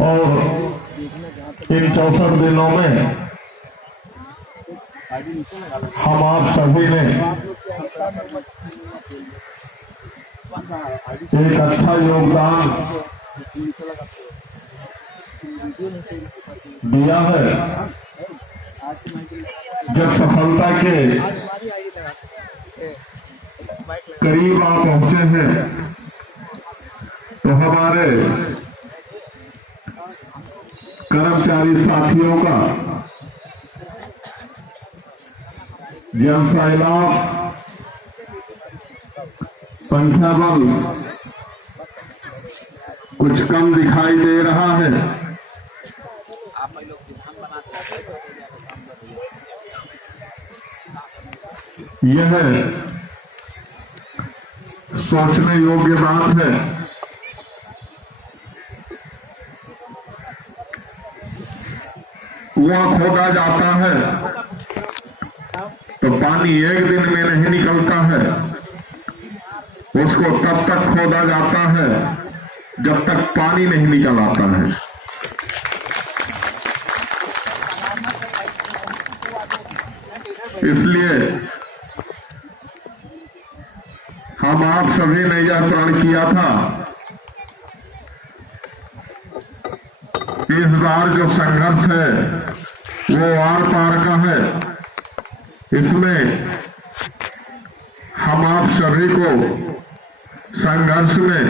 और इन 64 दिनों में हम आप सभी ने एक अच्छा योगदान दिया है। जब सफलता के करीब आप पहुंचे हैं तो हमारे कर्मचारी साथियों का जनसैलाब संख्या बल कुछ कम दिखाई दे रहा है। यह सोचने योग्य बात है। कुआं खोदा जाता है तो पानी एक दिन में नहीं निकलता है, उसको तब तक खोदा जाता है जब तक पानी नहीं निकल आता है। इसलिए हम आप सभी ने यह प्रण किया था इस बार जो संघर्ष है वो आर पार का है। इसमें हम आप सभी को संघर्ष में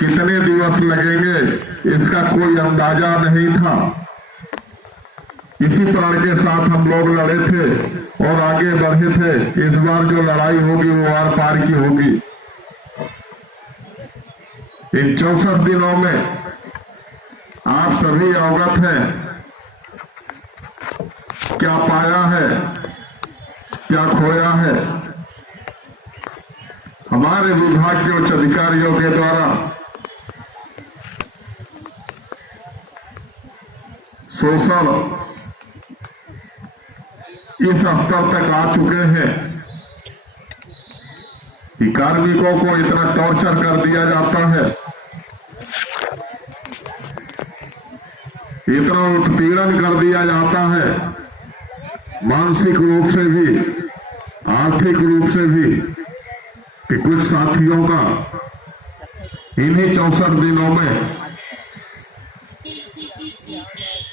कितने दिवस लगेंगे इसका कोई अंदाजा नहीं था। इसी प्रण के साथ हम लोग लड़े थे और आगे बढ़े थे। इस बार जो लड़ाई होगी वो आर पार की होगी। इन 64 दिनों में आप सभी अवगत हैं क्या पाया है, क्या खोया है। हमारे विभाग के उच्च अधिकारियों के द्वारा शोषण इस स्तर तक आ चुके हैं कि कार्मिकों को इतना टॉर्चर कर दिया जाता है, इतना उत्पीड़न कर दिया जाता है, मानसिक रूप से भी आर्थिक रूप से भी, कि कुछ साथियों का इन्हीं 64 दिनों में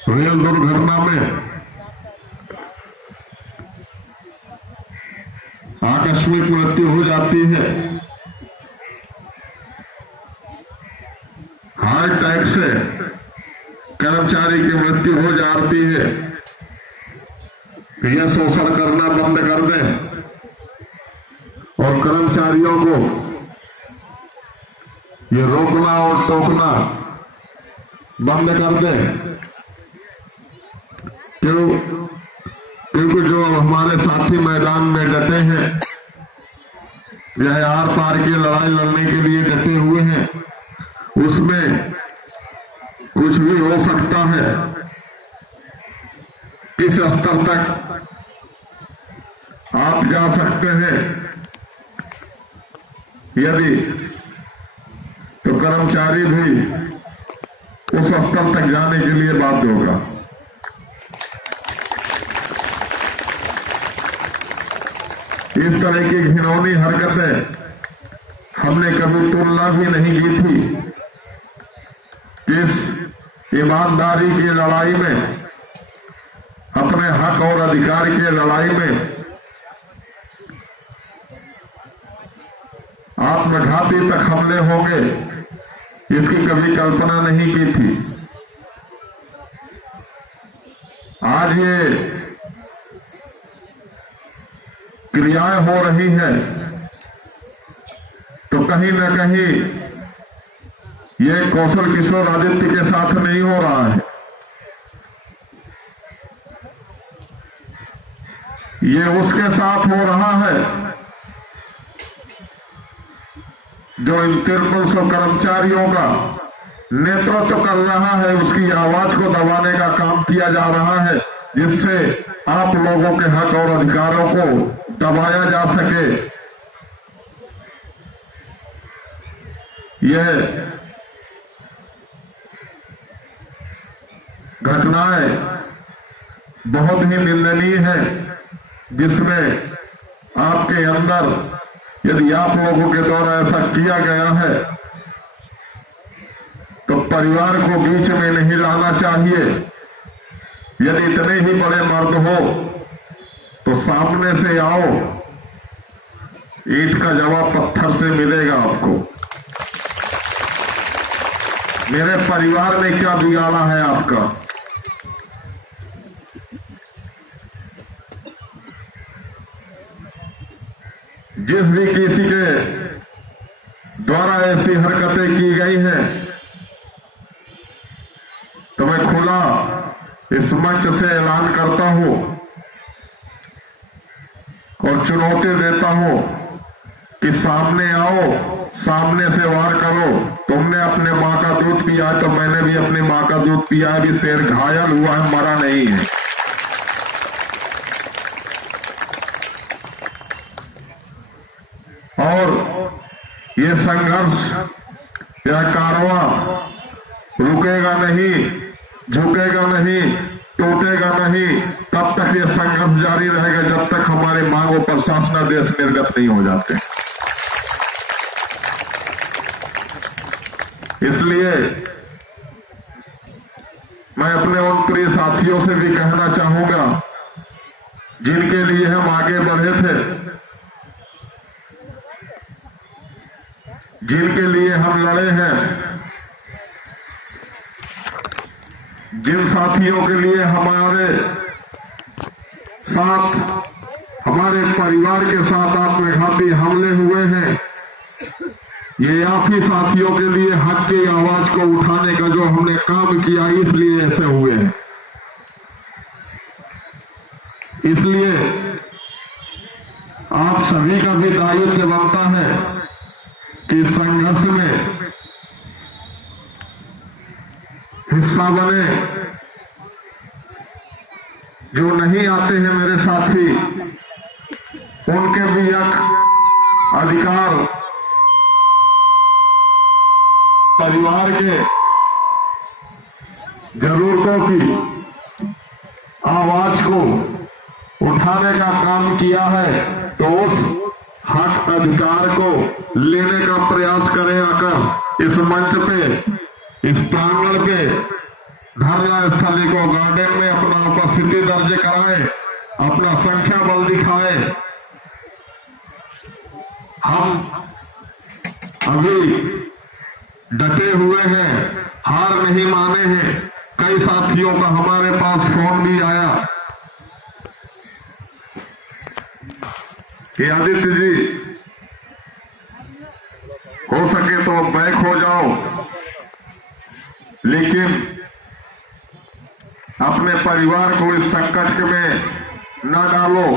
रेल दुर्घटना में आकस्मिक मृत्यु हो जाती है। हार्ट अटैक से कर्मचारी की मृत्यु हो जाती है। यह शोषण करना बंद कर दें और कर्मचारियों को ये रोकना और टोकना बंद कर दें। क्योंकि जो हमारे साथी मैदान में डटे हैं, यह आर पार की लड़ाई लड़ने के लिए डटे हुए हैं, उसमें कुछ भी हो सकता है। किस स्तर तक आप जा सकते हैं यदि, तो कर्मचारी भी उस स्तर तक जाने के लिए बाध्य होगा। इस तरह की घिनौनी हरकतें हमने कभी तुलना भी नहीं की थी। इस ईमानदारी की लड़ाई में, अपने हक और अधिकार की लड़ाई में आत्मघाती तक हमले होंगे, इसकी कभी कल्पना नहीं की थी। आज ये क्रियाएं हो रही हैं तो कहीं न कहीं ये कौशल किशोर आदित्य के साथ नहीं हो रहा है, ये उसके साथ हो रहा है जो इन 5300 कर्मचारियों का नेतृत्व कर रहा है। उसकी आवाज को दबाने का काम किया जा रहा है, जिससे आप लोगों के हक और अधिकारों को दबाया जा सके। यह घटनाएं बहुत ही निंदनीय है, जिसमें आपके अंदर यदि आप लोगों के द्वारा ऐसा किया गया है तो परिवार को बीच में नहीं लाना चाहिए। यदि इतने ही बड़े मर्द हो तो सामने से आओ, ईंट का जवाब पत्थर से मिलेगा आपको। मेरे परिवार ने क्या बिगाड़ा है आपका? जिस भी किसी के द्वारा ऐसी हरकतें की गई हैं तो मैं खुला इस मंच से ऐलान करता हूं और चुनौती देता हूं कि सामने आओ, सामने से वार करो। तुमने अपने मां का दूध पिया है तो मैंने भी अपनी मां का दूध पिया है। भी शेर घायल हुआ है, मरा नहीं है। और ये संघर्ष, यह कारवां रुकेगा नहीं, झुकेगा नहीं, टूटेगा नहीं। तब तक ये संघर्ष जारी रहेगा जब तक हमारे मांगों पर शासनादेश निर्गत नहीं हो जाते। इसलिए मैं अपने उन प्रिय साथियों से भी कहना चाहूंगा जिनके लिए हम आगे बढ़े थे, जिनके लिए हम लड़े हैं, जिन साथियों के लिए हमारे साथ, हमारे परिवार के साथ आत्मघाती हमले हुए हैं, ये आप ही साथियों के लिए हक की आवाज को उठाने का जो हमने काम किया, इसलिए ऐसे हुए हैं। इसलिए आप सभी का भी दायित्व बनता है कि संघर्ष में हिस्सा बने। जो नहीं आते हैं मेरे साथी, उनके भी एक अधिकार, परिवार के जरूरतों की आवाज को उठाने का काम किया है, तो उस हक अधिकार को लेने का प्रयास करें। आकर इस मंच पे, इस प्रांगण के धरना स्थली को गार्डन में अपना उपस्थिति दर्ज कराए, अपना संख्या बल दिखाए। हम अभी डटे हुए हैं, हार नहीं माने हैं। कई साथियों का हमारे पास फोन भी आया कि आदित्य जी, हो सके तो बैक हो जाओ, लेकिन अपने परिवार को इस संकट में न डालो।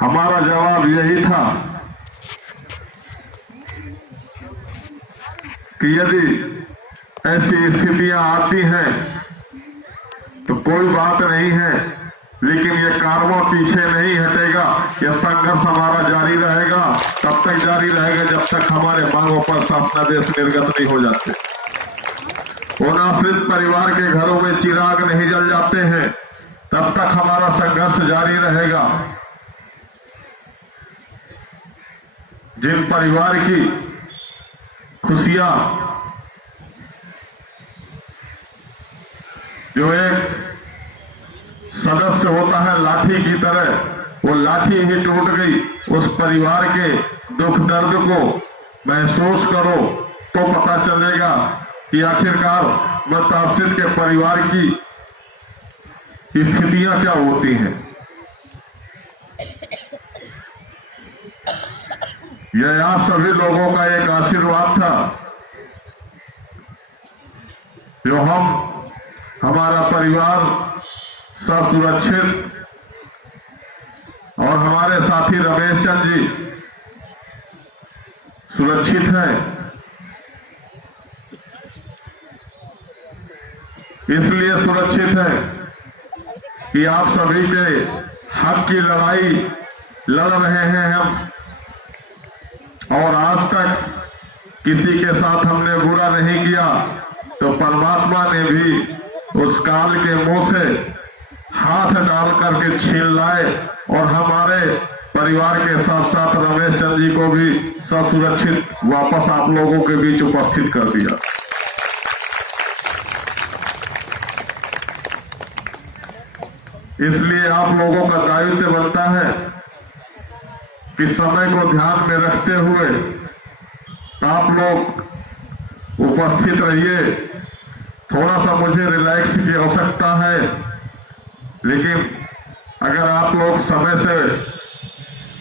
हमारा जवाब यही था कि यदि ऐसी स्थितियां आती हैं तो कोई बात नहीं है, लेकिन ये कारवां पीछे नहीं हटेगा। यह संघर्ष हमारा जारी रहेगा, तब तक जारी रहेगा जब तक हमारे मांगों पर शासनादेश निर्गत नहीं हो जाते। उन आश्रित परिवार के घरों में चिराग नहीं जल जाते हैं, तब तक हमारा संघर्ष जारी रहेगा। जिन परिवार की खुशियां, जो एक सदस्य होता है लाठी की तरह, वो लाठी ही टूट गई, उस परिवार के दुख दर्द को महसूस करो तो पता चलेगा कि आखिरकार मुतासिर के परिवार की स्थितियां क्या होती हैं। यह आप सभी लोगों का एक आशीर्वाद था जो हमारा परिवार ससुरक्षित और हमारे साथी रमेश चंद जी सुरक्षित हैं। इसलिए सुरक्षित है कि आप सभी के हक की लड़ाई लड़ रहे हैं हम, और आज तक किसी के साथ हमने बुरा नहीं किया। तो परमात्मा ने भी उस काल के मुंह से हाथ डाल करके छीन लाए और हमारे परिवार के साथ साथ रमेश चंद्र जी को भी ससुरक्षित वापस आप लोगों के बीच उपस्थित कर दिया। इसलिए आप लोगों का दायित्व बनता है कि समय को ध्यान में रखते हुए आप लोग उपस्थित रहिए। थोड़ा सा मुझे रिलैक्स की आवश्यकता है, लेकिन अगर आप लोग समय से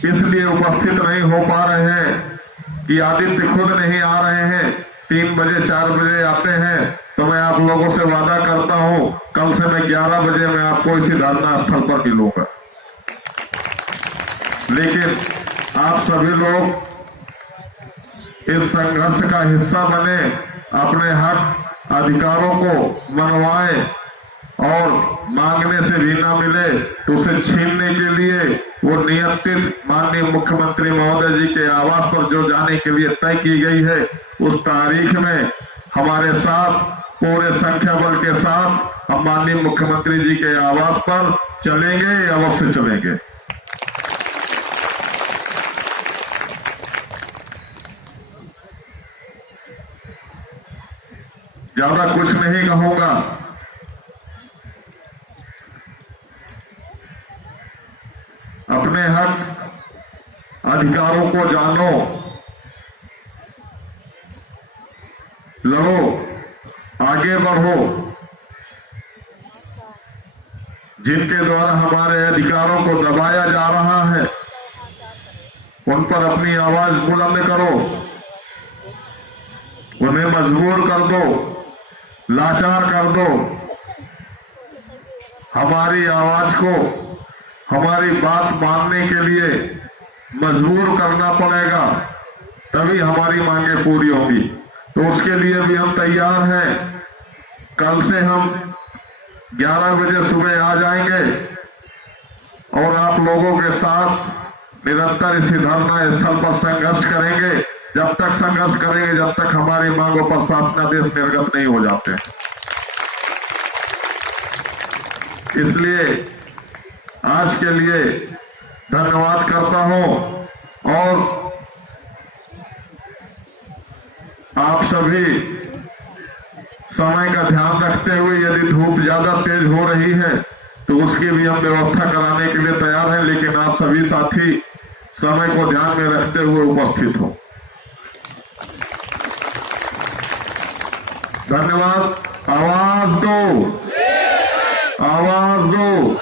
इसलिए उपस्थित नहीं हो पा रहे हैं कि आदित्य खुद नहीं आ रहे हैं, 3 बजे 4 बजे आते हैं, तो मैं आप लोगों से वादा करता हूं कल से मैं 11 बजे मैं आपको इसी धरना स्थल पर मिलूंगा। लेकिन आप सभी लोग इस संघर्ष का हिस्सा बने, अपने हक अधिकारों को मनवाएं और मांगने से भी ना मिले तो उसे छीनने के लिए वो नियंत्रित माननीय मुख्यमंत्री महोदय जी के आवास पर जो जाने के लिए तय की गई है, उस तारीख में हमारे साथ पूरे संख्या बल के साथ हम माननीय मुख्यमंत्री जी के आवास पर चलेंगे, अवश्य चलेंगे। ज्यादा कुछ नहीं कहूंगा। अपने हक अधिकारों को जानो, लड़ो, आगे बढ़ो। जिनके द्वारा हमारे अधिकारों को दबाया जा रहा है उन पर अपनी आवाज बुलंद करो, उन्हें मजबूर कर दो, लाचार कर दो। हमारी आवाज को हमारी बात मानने के लिए मजबूर करना पड़ेगा, तभी हमारी मांगे पूरी होंगी। तो उसके लिए भी हम तैयार हैं। कल से हम 11 बजे सुबह आ जाएंगे और आप लोगों के साथ निरंतर इसी धरना स्थल पर संघर्ष करेंगे। जब तक संघर्ष करेंगे जब तक हमारी मांगों पर शासनादेश निर्गत नहीं हो जाते। इसलिए आज के लिए धन्यवाद करता हूं और आप सभी समय का ध्यान रखते हुए यदि धूप ज्यादा तेज हो रही है तो उसकी भी हम व्यवस्था कराने के लिए तैयार हैं, लेकिन आप सभी साथी समय को ध्यान में रखते हुए उपस्थित हो। धन्यवाद। आवाज दो, आवाज दो।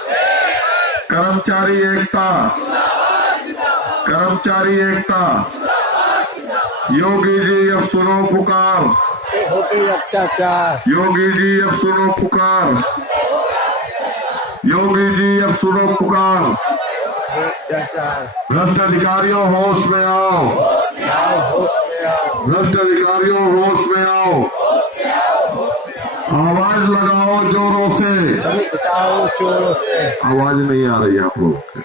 कर्मचारी एकता, कर्मचारी एकता। योगी जी अब सुनो पुकार, अत्याचार। योगी जी अब सुनो पुकार, योगी जी अब सुनो पुकार। भ्रष्ट अधिकारियों होश में आओ, भ्रष्ट अधिकारियों होश में आओ। आवाज लगाओ जोरों से, सभी बचाओ चोरों से। आवाज नहीं आ रही आप लोग।